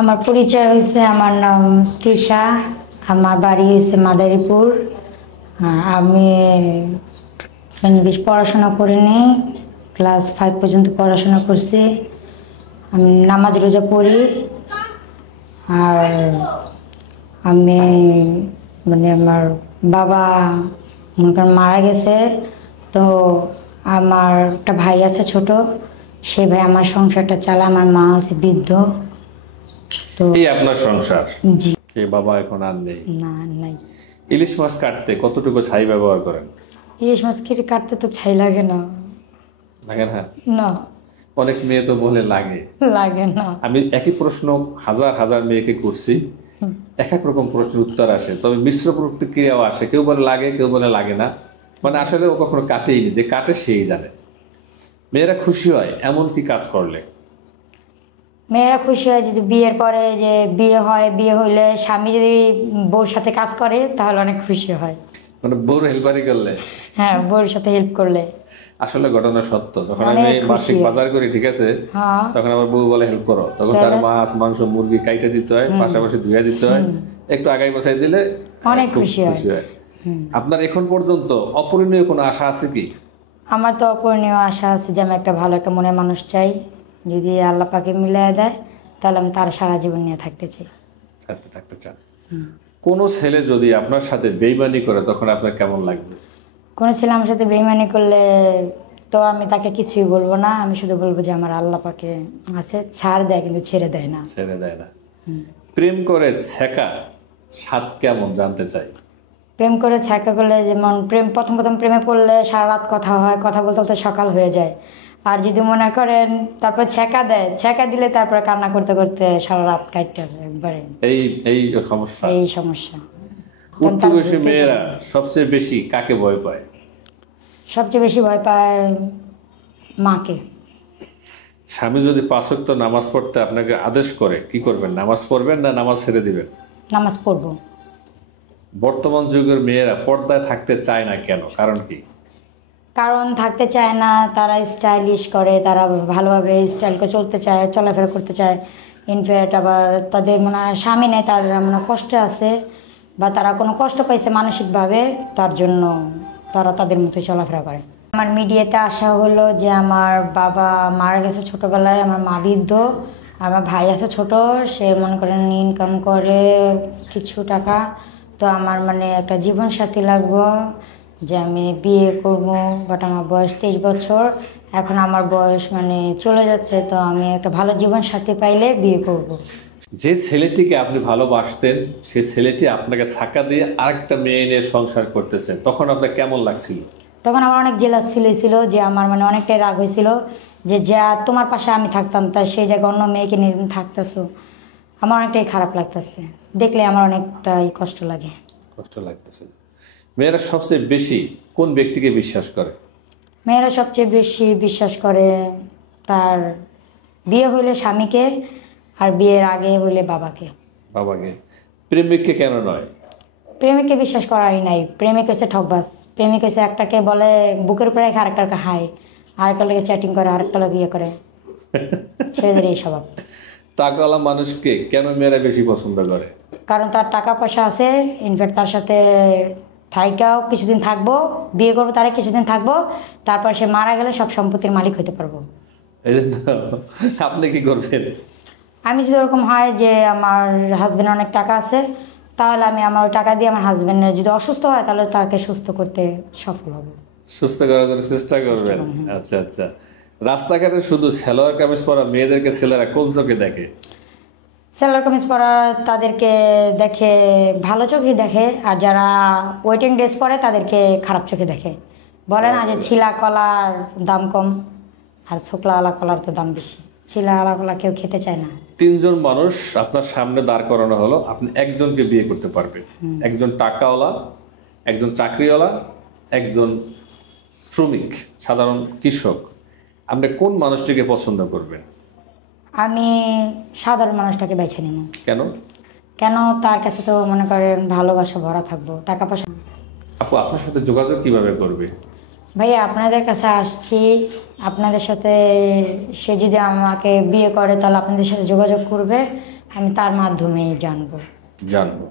আমার পরিচয় হয়েছে, আমার নাম তৃষা, আমার বাড়ি হয়েছে মাদারীপুর। আমি বেশ পড়াশোনা করিনি, ক্লাস 5 পর্যন্ত পড়াশোনা করছি। আমি নামাজ রোজা পড়ি। আর আমি আমার বাবা মনে করেন মারা গেছে, তো আমার একটা ভাই আছে ছোট, সে ভাই আমার সংসারটা চালায়। আমার মা হচ্ছে বৃদ্ধ। তো এই আপনার সংসার? জি। এই বাবা এখন আর নেই? না, নাই। ইলিশ মাছ কাটতে কতটুকু ছাই ব্যবহার করেন? ইলিশ মাছ কেটে কাটতে তো ছাই লাগে না। লাগে না? না, অনেক মেয়ে তো বলে লাগে। লাগে না। আমি একই প্রশ্ন হাজার হাজার মেয়েকে করছি, এক এক রকম প্রশ্নের উত্তর আসে, তবে মিশ্র প্রতিক্রিয়াও আসে। কেউ বলে লাগে, কেউ বলে লাগে না। মানে আসলে ও কখনো কাটেইনি, যে কাটে সেই জানে। মেয়েরা খুশি হয় এমন কি কাজ করলে? মেয়েরা খুশি হয় যদি বিয়ের পরে যে বিয়ে হয়, বিয়ে হইলে স্বামী যদি বউর সাথে কাজ করে তাহলে অনেক খুশি হয়। মানে বউর হেল্পারি করলে? হ্যাঁ, বউর সাথে হেল্প করলে। আসলে ঘটনা সত্য। যখন আমি অনেক মাসিক খুশি। বাজার করি, ঠিক আছে, হ্যাঁ, তখন আমার বউ বলে হেল্প করো, তখন তার মাছ মাংস মুরগি কাইটে দিতে হয়, পাশাপাশি ধুয়ে দিতে হয়, একটু আগাই বসাই দিলে অনেক খুব খুশি খুশি হয়। আপনার এখন পর্যন্ত অপরিণীয় কোনো আশা আছে কি? আমার তো অপূরণীয় আশা আছে যে আমি একটা ভালো একটা মনের মানুষ চাই। যদি আল্লাহ পাকে মিলিয়ে দেয় তাহলে আমি তার সারা জীবন নিয়ে থাকতে চাই। থাকতে চান? কোনো ছেলে যদি আপনার সাথে বেইমানি করে তখন আপনার কেমন লাগবে? কোনো ছেলে আমার সাথে বেইমানি করলে তো আমি তাকে কিছুই বলবো না। আমি শুধু বলবো যে আমার আল্লাহ পাকে আছে, ছাড় দেয় কিন্তু ছেড়ে দেয় না। ছেড়ে দেয় না। প্রেম করে ছেঁকা স্বাদ কেমন জানতে চাই। প্রেম করে ছ্যাঁকা করলে যেমন প্রথম প্রথম প্রেমে পড়লে সারা রাত কথা হয়, কথা বলতে বলতে সকাল হয়ে যায়। আর যদি মনে করেন তারপর ছ্যাঁকা দেয়, ছ্যাঁকা দিলে তারপরে কান্না করতে করতে সারা রাত কাটতে একবারে। এই এই সমস্যা। এই সমস্যা। প্রতিবেশী মেয়েরা সবচেয়ে বেশি কাকে ভয় পায়? সবচেয়ে বেশি ভয় পায় মাকে। স্বামী যদি 5 ওয়াক্ত নামাজ পড়তে আপনাকে আদেশ করে কি করবেন? নামাজ পড়বেন না নামাজ ছেড়ে দিবেন? নামাজ পড়বো। বর্তমান যুগের মেয়েরা পর্দায় থাকতে চায় না কেন, কারণ কি? কারণ থাকতে চায় না, তারা স্টাইলিশ করে, তারা ভালোভাবে স্টাইল করে চলতে চায়, চলাফেরা করতে চায়। ইনফ্যাক্ট আবার তাদের মনে হয় স্বামী নেই, তারা মনে হয় কষ্টে আছে বা তারা কোনো কষ্ট পাইছে মানসিকভাবে, তার জন্য তারা তাদের মতো চলাফেরা করে। আমার মিডিয়াতে আসা হলো যে আমার বাবা মারা গেছে ছোটোবেলায়, আমার মা বৃদ্ধ, আমার ভাই আছে ছোট, সে মনে করেন ইনকাম করে কিছু টাকা। তো আমার একটা জীবনসাথী লাগবে, যে আমি বিয়ে করব। বাট আমার বয়স 23 বছর, এখন আমার বয়স চলে যাচ্ছে, তো আমি একটা ভালো জীবনসাথী পাইলে বিয়ে করব। যে ছেলেটিকে আপনি ভালোবাসতেন সে ছেলেটি আপনাকে ছাকা দিয়ে আরেকটা মেয়ে নিয়ে সংসার করতেছেন, তখন আপনার কেমন লাগছিল? তখন আমার অনেক জেলাস ফিল হয়েছিল, যে আমার অনেকটাই রাগ হয়েছিল যে যা তোমার পাশে আমি থাকতাম তাই সেই জায়গায় অন্য মেয়েকে নিয়ে থাকতেছো। আমার অনেকটাই খারাপ লাগতেছে, দেখলে আমার অনেকটাই কষ্ট লাগে। কষ্ট লাগতেছে। মেয়েরা সবচেয়ে বেশি কোন ব্যক্তিকে বিশ্বাস করে? মেয়েরা সবচেয়ে বেশি বিশ্বাস করে তার বিয়ে হইলে স্বামীকে, আর বিয়ের আগে হইলে বাবাকে। বাবাকে? প্রেমিককে কেন নয়? প্রেমিককে বিশ্বাস করাই নাই। প্রেমিক হচ্ছে ঠকবাজ। প্রেমিক হচ্ছে একটাকে বলে বুকের উপরে রেখে আরেকটাকে হাই, আরেকটা লোকে চ্যাটিং করে, আরেকটা লোক ইয়ে করে। ছেলেদের এই স্বভাব। টাকাওয়ালা মানুষকে কেন মেয়েরা বেশি পছন্দ করে? কারণ তার টাকা পয়সা আছে। ইনফ্যাক্ট তার সাথে থাইকাও কিছুদিন থাকবো, বিয়ে করবো, তারা কিছুদিন থাকবো, তারপর সে মারা গেলে সব সম্পত্তির মালিক হতে পারবো। এই জন্য আপনি কি করবেন? আমি যদি ওরকম হয় যে আমার হাজব্যান্ডের অনেক টাকা আছে, তাহলে আমি আমার ওই টাকা দিয়ে আমার হাজব্যান্ডের যদি অসুস্থ হয় তাহলে তাকে সুস্থ করতে সফল হব। সুস্থ করার জন্য চেষ্টা করবেন? আচ্ছা আচ্ছা। রাস্তাঘাটে শুধু সালোয়ার কামিজ পরা মেয়েদেরকে ছেলেরা কোন চোখে দেখে? সালোয়ার কামিজ পরা তাদেরকে দেখে ভালো চোখে দেখে, আর যারা ওয়েটিং ড্রেস পরে তাদেরকে খারাপ চোখে দেখে। বলে না যে ছিলা কলার দাম কম আর ছোকলা আলা কলার তো দাম বেশি। ছিলা আলা কলা কেউ খেতে চায় না। 3 জন মানুষ আপনার সামনে দাঁড় করানো হলো, আপনি একজনকে বিয়ে করতে পারবেন। একজন টাকাওয়ালা, একজন চাকরিওয়ালা, একজন শ্রমিক, সাধারণ কৃষক। আপনি কোন মানুষটিকে পছন্দ করবেন? আমি সাধারণ মানুষটাকে বেছে নিব। কেন? কেন? তার কাছে তো মনে করেন ভালোবাসা ভরা থাকবো, টাকা পয়সা। আপু আপনার সাথে যোগাযোগ কিভাবে করবে? ভাইয়া আপনাদের কাছে আসছি, আপনাদের সাথে সে যদি আমাকে বিয়ে করে তাহলে আপনাদের সাথে যোগাযোগ করবে, আমি তার মাধ্যমেই জানবো। জানবো।